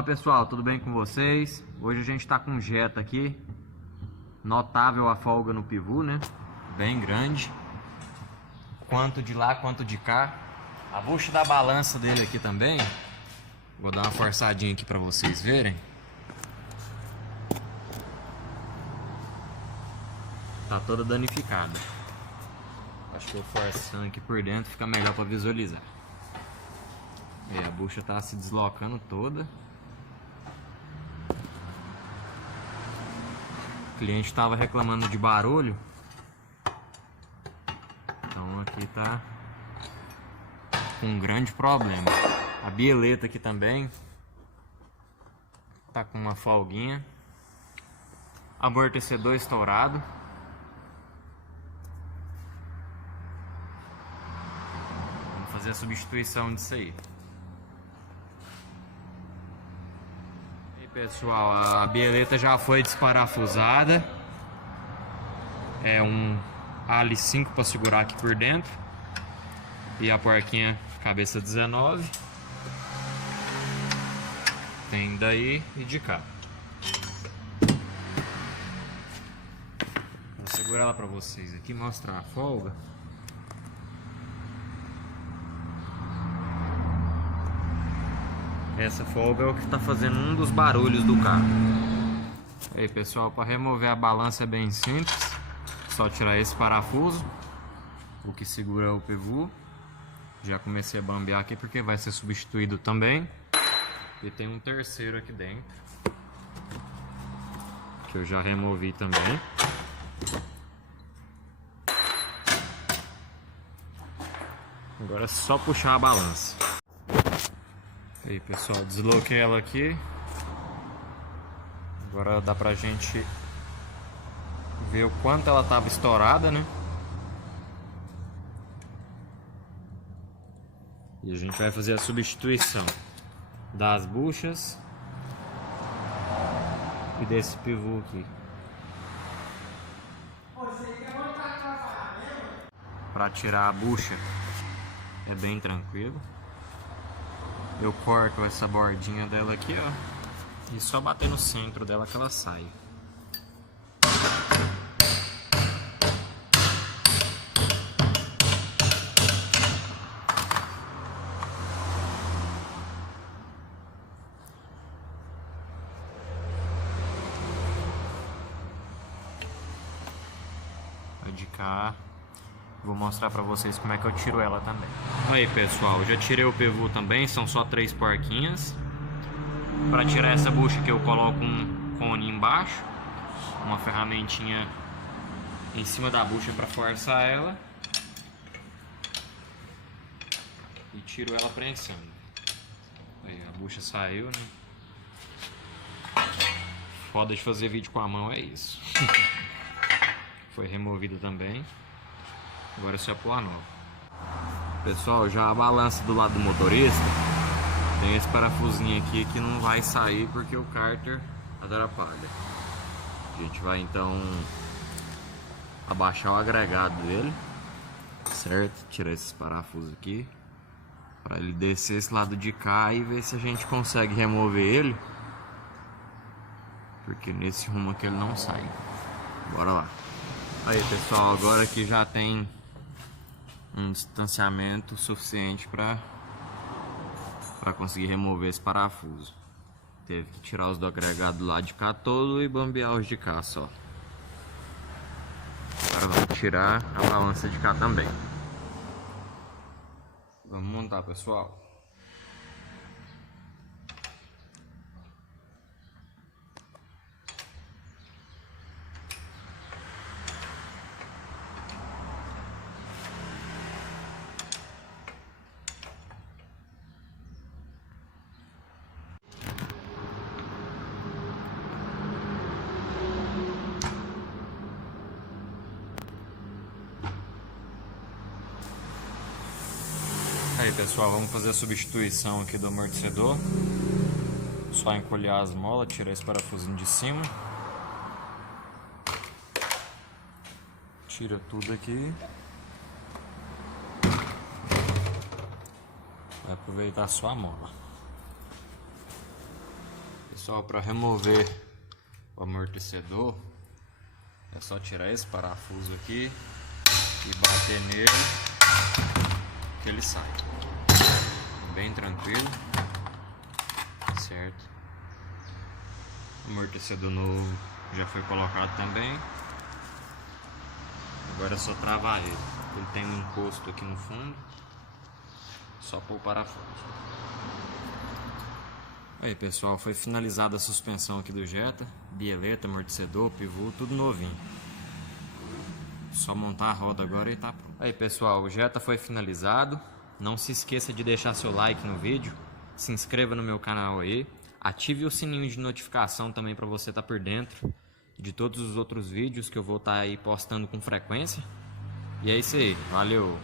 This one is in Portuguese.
Fala pessoal, tudo bem com vocês? Hoje a gente está com um Jetta aqui. Notável a folga no pivô, né? Bem grande. Quanto de lá, quanto de cá. A bucha da balança dele aqui também. Vou dar uma forçadinha aqui para vocês verem. Tá toda danificada. Acho que eu forçando aqui por dentro fica melhor para visualizar. E a bucha tá se deslocando toda. O cliente estava reclamando de barulho. Então aqui tá com um grande problema. A bieleta aqui também tá com uma folguinha. Amortecedor estourado. Vamos fazer a substituição disso aí. Pessoal, a bieleta já foi desparafusada. É um AL5 para segurar aqui por dentro. E a porquinha cabeça 19. Tem daí e de cá. Vou segurar ela para vocês aqui, mostrar a folga. Essa folga é o que está fazendo um dos barulhos do carro. Aí pessoal, para remover a balança é bem simples. Só tirar esse parafuso, o que segura o pivô. Já comecei a bambear aqui porque vai ser substituído também. E tem um terceiro aqui dentro, que eu já removi também. Agora é só puxar a balança. Aí pessoal, desloquei ela aqui. Agora dá pra gente ver o quanto ela estava estourada, né? E a gente vai fazer a substituição das buchas e desse pivô aqui. Para tirar a bucha é bem tranquilo. Eu corto essa bordinha dela aqui, ó, e só bater no centro dela que ela sai. A de cá, vou mostrar pra vocês como é que eu tiro ela também. Aí pessoal, já tirei o pivô também, são só 3 porquinhas. Para tirar essa bucha que eu coloco um cone embaixo, uma ferramentinha em cima da bucha para forçar ela. E tiro ela prensando. Aí a bucha saiu, né? Foda de fazer vídeo com a mão é isso. Foi removida também. Agora é só pôr a nova. Pessoal, já a balança do lado do motorista tem esse parafusinho aqui que não vai sair porque o cárter atrapalha. A gente vai então abaixar o agregado dele, certo? Tirar esses parafusos aqui para ele descer esse lado de cá e ver se a gente consegue remover ele, porque nesse rumo aqui ele não sai. Bora lá. Aí pessoal, agora que já tem um distanciamento suficiente para conseguir remover esse parafuso. Teve que tirar os do agregado lá de cá todo e bambear os de cá só. Agora vamos tirar a balança de cá também. Vamos montar, pessoal. Aí pessoal, vamos fazer a substituição aqui do amortecedor. Só encolher as molas, tirar esse parafusinho de cima. Tira tudo aqui. Vai aproveitar só a mola. Pessoal, para remover o amortecedor é só tirar esse parafuso aqui e bater nele que ele sai. Bem tranquilo, certo? Amortecedor novo já foi colocado também. Agora é só travar ele. Ele tem um encosto aqui no fundo. Só pôr o parafuso. Aí pessoal, foi finalizada a suspensão aqui do Jetta. Bieleta, amortecedor, pivô, tudo novinho. Só montar a roda agora e tá pronto. Aí pessoal, o Jetta foi finalizado. Não se esqueça de deixar seu like no vídeo. Se inscreva no meu canal aí. Ative o sininho de notificação também para você estar por dentro de todos os outros vídeos que eu vou estar aí postando com frequência. E é isso aí, valeu!